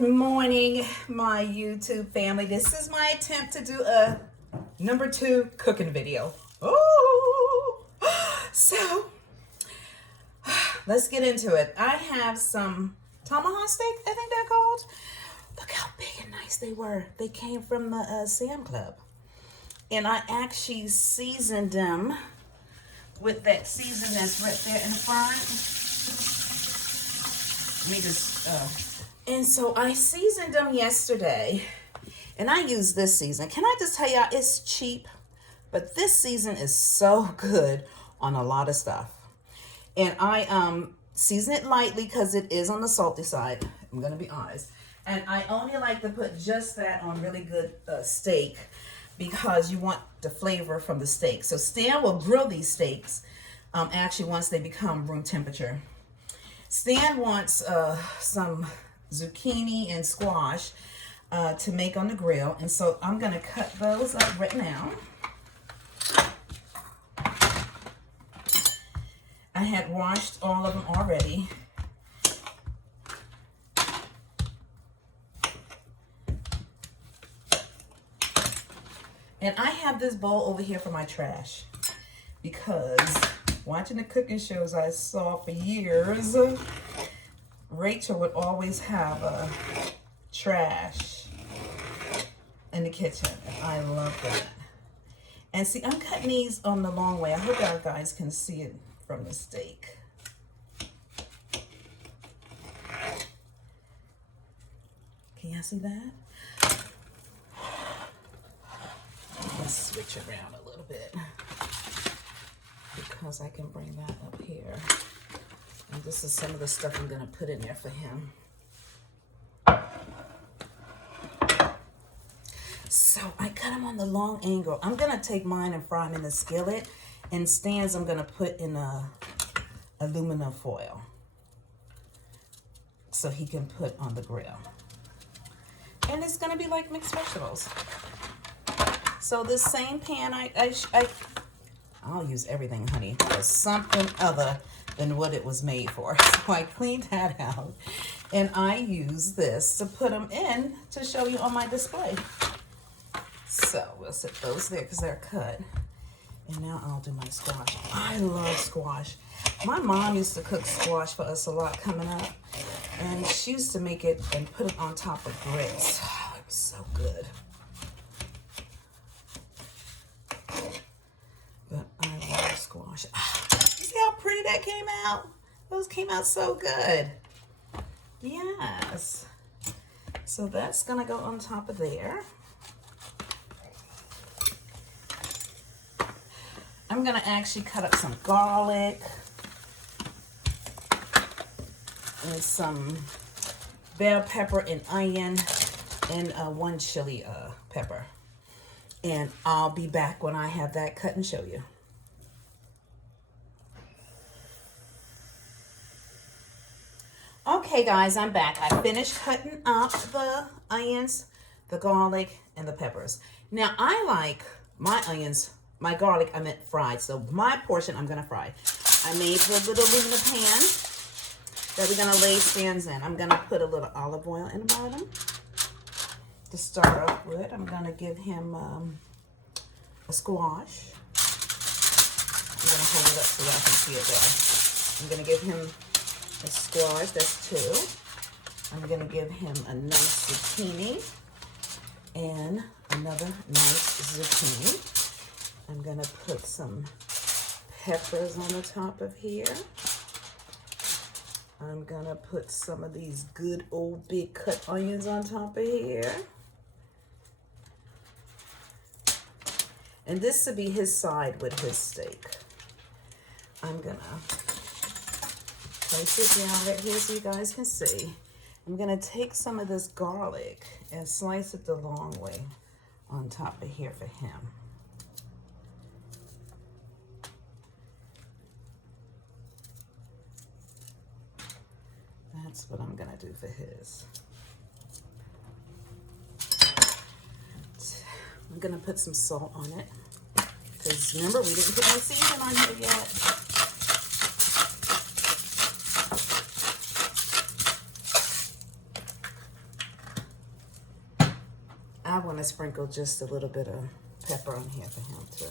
Morning, my YouTube family. This is my attempt to do a #2 cooking video. Oh, so let's get into it. I have some Tomahawk steak, I think they're called. Look how big and nice they were. They came from the Sam Club. And I actually seasoned them with that season that's right there in the front. Let me just, and so I seasoned them yesterday, and I use this season. Can I just tell y'all, it's cheap, but this season is so good on a lot of stuff. And I season it lightly because it is on the salty side. I'm gonna be honest. And I only like to put just that on really good steak because you want the flavor from the steak. So Stan will grill these steaks actually once they become room temperature. Stan wants some zucchini and squash to make on the grill, and so I'm going to cut those up right now. I had washed all of them already. And I have this bowl over here for my trash because watching the cooking shows I saw for years, Rachel would always have trash in the kitchen. And I love that. And see, I'm cutting these on the long way. I hope y'all guys can see it from the steak. Can y'all see that? Let's switch around a little bit because I can bring that up here. And this is some of the stuff I'm going to put in there for him. So I cut them on the long angle. I'm going to take mine and fry them in the skillet. And Stan's I'm going to put in aluminum foil so he can put on the grill. And it's going to be like mixed vegetables. So this same pan, I'll use everything, honey, for something other than what it was made for. So I cleaned that out, and I use this to put them in to show you on my display. So we'll set those there because they're cut. And now I'll do my squash. I love squash. My mom used to cook squash for us a lot coming up, and she used to make it and put it on top of grits. Oh, it was so good. But I love squash. You see how pretty that came out? Those came out so good. Yes. So that's gonna go on top of there. I'm gonna actually cut up some garlic and some bell pepper and onion and one chili pepper. And I'll be back when I have that cut and show you. Okay, guys, I'm back. I finished cutting up the onions, the garlic, and the peppers. Now, I like my onions, my garlic, I meant fried. So my portion, I'm going to fry. I made a little aluminum pan that we're going to lay Stan's in. I'm going to put a little olive oil in the bottom. To start off with, I'm going to give him a squash. I'm going to hold it up so that I can see it there. I'm going to give him a squash, that's 2. I'm going to give him a nice zucchini and another nice zucchini. I'm going to put some peppers on the top of here. I'm going to put some of these good old big cut onions on top of here. And this will be his side with his steak. I'm gonna place it down right here so you guys can see. I'm gonna take some of this garlic and slice it the long way on top of here for him. That's what I'm gonna do for his. I'm gonna put some salt on it. Because remember, we didn't put no season on here yet. I want to sprinkle just a little bit of pepper on here for him too.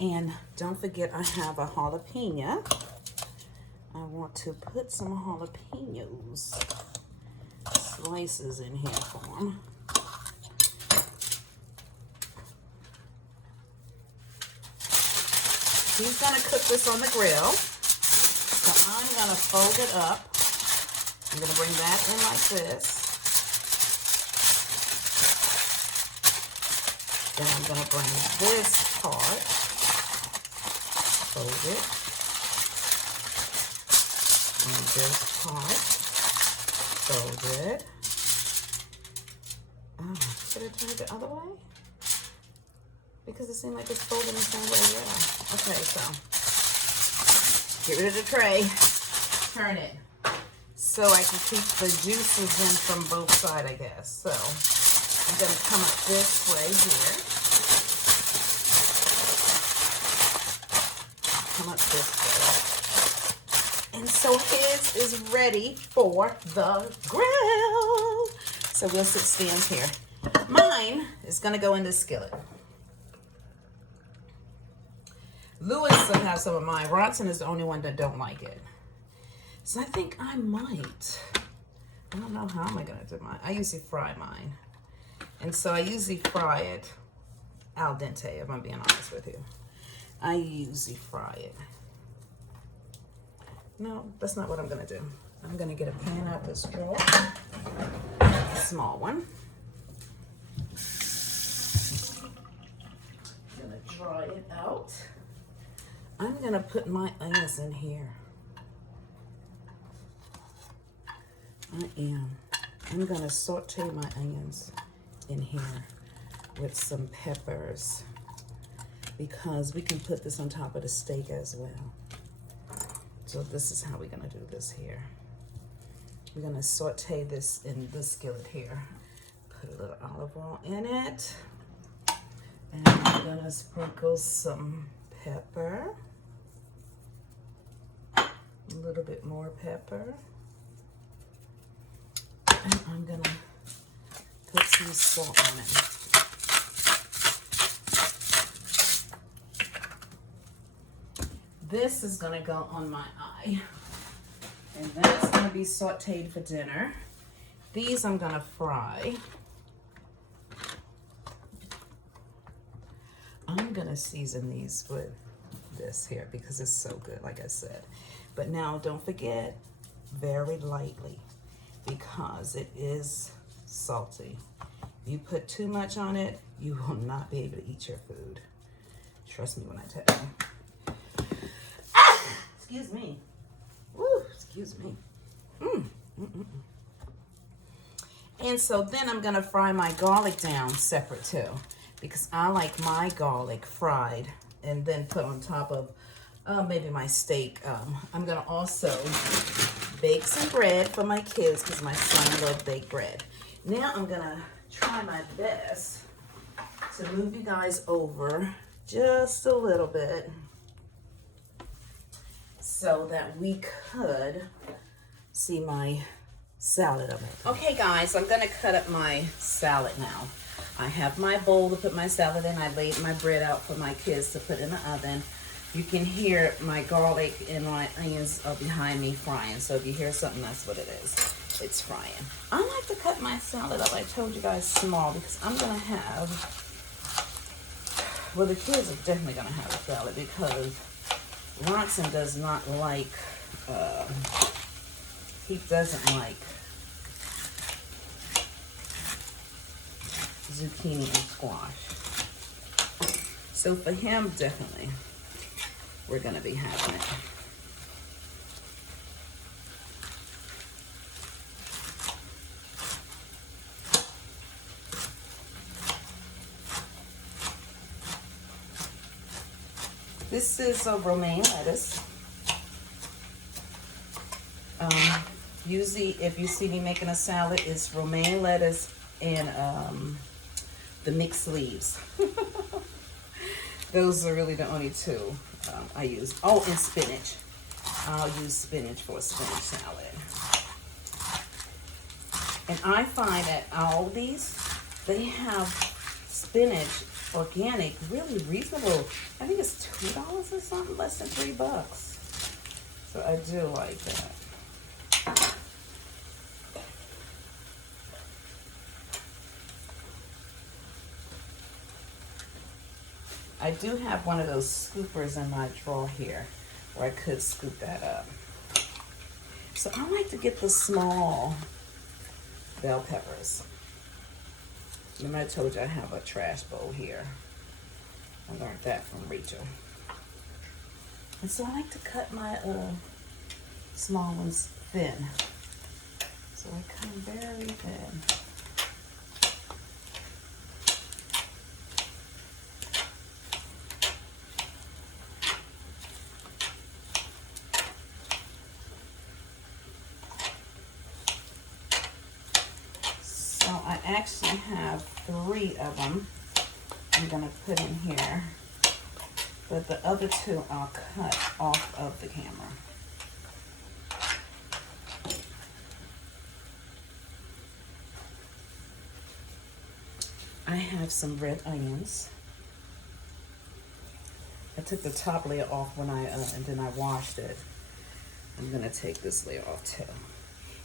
And don't forget, I have a jalapeno. I want to put some jalapenos slices in here for him. He's gonna cook this on the grill. So I'm gonna fold it up. I'm gonna bring that in like this. Then I'm gonna bring this part, fold it, and this part, fold it. Oh, should I turn it the other way? Because it seemed like it's folded the same way. Yeah. Okay, so get rid of the tray, turn it, so I can keep the juices in from both sides, I guess. So I'm gonna come up this way here. Come up this way. And so his is ready for the grill. So we'll sit stands here. Mine is gonna go in the skillet. Lewis will have some of mine. Ronson is the only one that don't like it. So I think I might. I don't know how am I gonna do mine. I usually fry mine. And so I usually fry it al dente, if I'm being honest with you. I usually fry it. No, that's not what I'm gonna do. I'm gonna get a pan out this drawer. A small one. I'm gonna dry it out. I'm gonna put my onions in here. I am. I'm gonna saute my onions in here with some peppers because we can put this on top of the steak as well. So this is how we're gonna do this here. We're gonna saute this in the skillet here. Put a little olive oil in it. And I'm gonna sprinkle some pepper. A little bit more pepper. And I'm gonna put some salt on it. This is gonna go on my eye. And that's gonna be sauteed for dinner. These I'm gonna fry. I'm gonna season these with this here because it's so good, like I said. But now don't forget, very lightly, because it is salty. If you put too much on it, you will not be able to eat your food. Trust me when I tell you. Ah! Excuse me. Woo, excuse me. And so then I'm gonna fry my garlic down separate too, because I like my garlic fried and then put on top of maybe my steak. I'm gonna also bake some bread for my kids because my son loves baked bread. Now I'm gonna try my best to move you guys over just a little bit so that we could see my salad of it. Okay guys, I'm gonna cut up my salad now. I have my bowl to put my salad in. I laid my bread out for my kids to put in the oven. You can hear my garlic and my onions are behind me frying. So if you hear something, that's what it is. It's frying. I like to cut my salad up, I told you guys, small, because I'm gonna have, well, the kids are definitely gonna have a salad because Ronson does not like, he doesn't like zucchini and squash. So for him, definitely, we're gonna be having it. This is a romaine lettuce. Usually, if you see me making a salad, it's romaine lettuce and the mixed leaves. Those are really the only two I use. Oh, and spinach. I'll use spinach for a spinach salad. And I find at Aldi's, they have spinach organic, really reasonable. I think it's $2 or something, less than $3. So I do like that. I do have one of those scoopers in my drawer here where I could scoop that up. So I like to get the small bell peppers. Remember I told you I have a trash bowl here. I learned that from Rachel. And so I like to cut my small ones thin. So I cut them very thin. I actually have 3 of them I'm going to put in here, but the other 2 I'll cut off of the camera. I have some red onions. I took the top layer off when and then I washed it. I'm going to take this layer off too.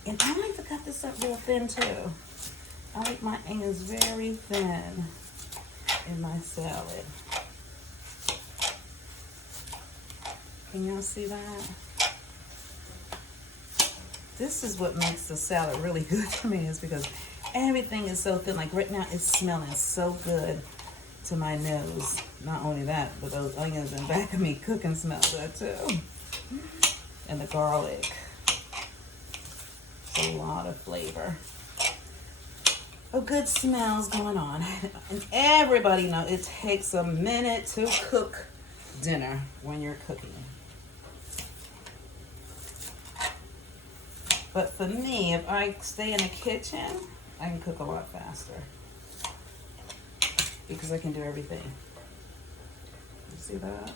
And I like to cut this up real thin too. I like my onions very thin in my salad. Can y'all see that? This is what makes the salad really good to me, is because everything is so thin. Like right now, it's smelling so good to my nose. Not only that, but those onions in back of me cooking smell good too. And the garlic. It's a lot of flavor. Good smells going on. And everybody knows it takes a minute to cook dinner when you're cooking. But for me, if I stay in the kitchen, I can cook a lot faster because I can do everything. You see that?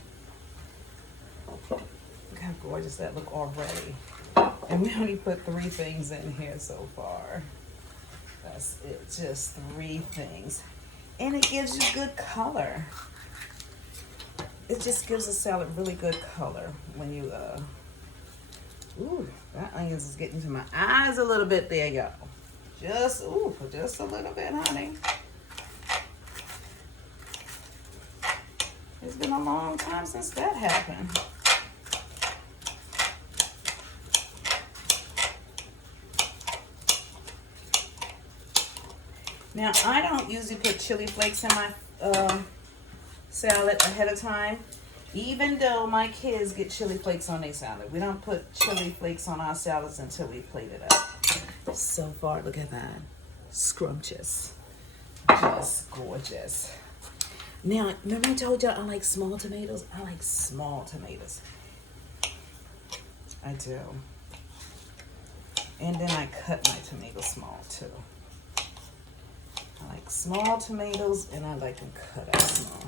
Look how gorgeous that look already. And we only put 3 things in here so far. That's it, just 3 things. And it gives you good color. It just gives a salad really good color when you, ooh, that onions is getting to my eyes a little bit there, y'all. Just a little bit, honey. It's been a long time since that happened. Now, I don't usually put chili flakes in my salad ahead of time, even though my kids get chili flakes on their salad. We don't put chili flakes on our salads until we plate it up. So far, look at that. Scrumptious. Just gorgeous. Now, remember I told y'all I like small tomatoes? I like small tomatoes. I do. And then I cut my tomatoes small, too. I like small tomatoes, and I like them cut out small.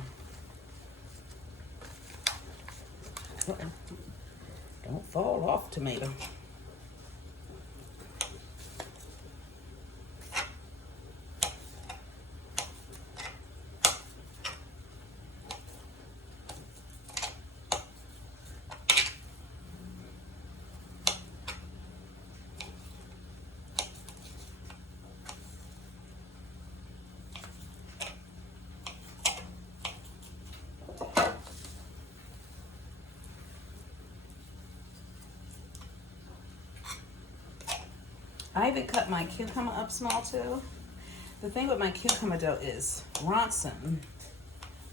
Don't fall off, tomato. I even cut my cucumber up small too. The thing with my cucumber though is Ronson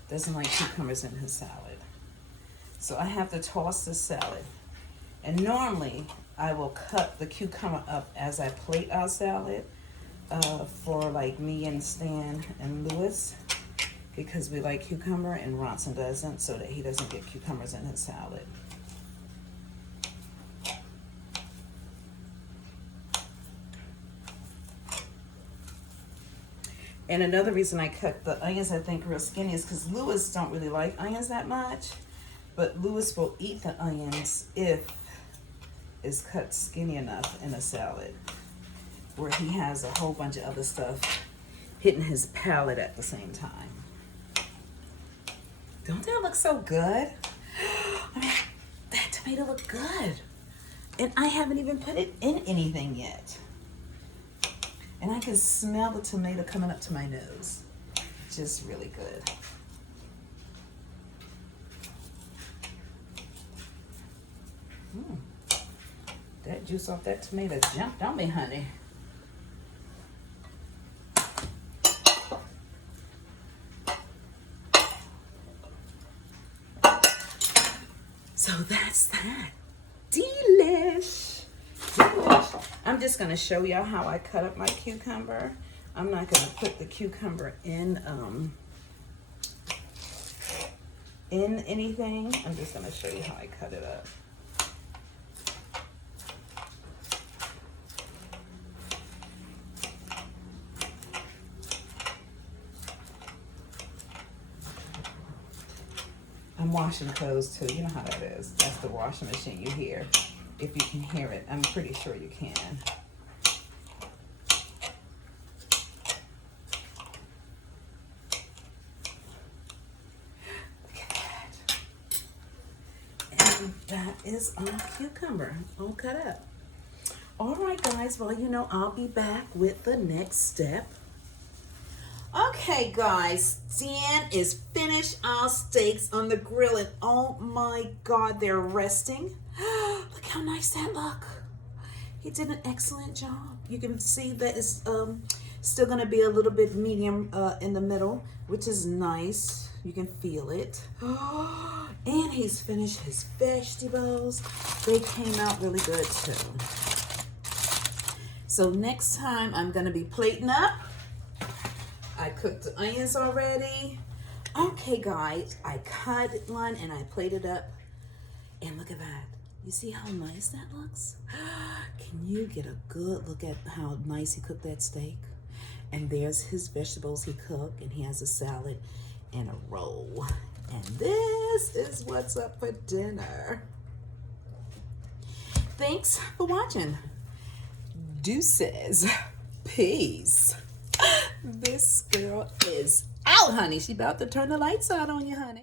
doesn't like cucumbers in his salad. So I have to toss the salad. And normally I will cut the cucumber up as I plate our salad for like me and Stan and Lewis, because we like cucumber and Ronson doesn't, so that he doesn't get cucumbers in his salad. And another reason I cut the onions, I think, real skinny is because Lewis don't really like onions that much. But Lewis will eat the onions if is cut skinny enough in a salad where he has a whole bunch of other stuff hitting his palate at the same time. Don't that look so good? I mean, that tomato looked good. And I haven't even put it in anything yet. And I can smell the tomato coming up to my nose. Just really good. That juice off that tomato jumped on me, honey. So that's that. Delish. Delish. I'm just going to show y'all how I cut up my cucumber. I'm not going to put the cucumber in anything. I'm just going to show you how I cut it up. I'm washing clothes too. You know how that is. That's the washing machine you hear. If you can hear it, I'm pretty sure you can. Look at that. And that is our cucumber all cut up. All right, guys. Well, you know, I'll be back with the next step. Okay, guys, Dan is finished our steaks on the grill, and oh my God, they're resting. Look how nice that look. He did an excellent job. You can see that it's still gonna be a little bit medium in the middle, which is nice. You can feel it. And he's finished his vegetables. They came out really good too. So next time I'm gonna be plating up. I cooked the onions already. Okay, guys, I cut one and I plated up. And look at that. You see how nice that looks? Can you get a good look at how nice he cooked that steak? And there's his vegetables he cooked, and he has a salad and a roll. And this is what's up for dinner. Thanks for watching. Deuces. Peace. This girl is out, honey. She about to turn the lights out on you, honey.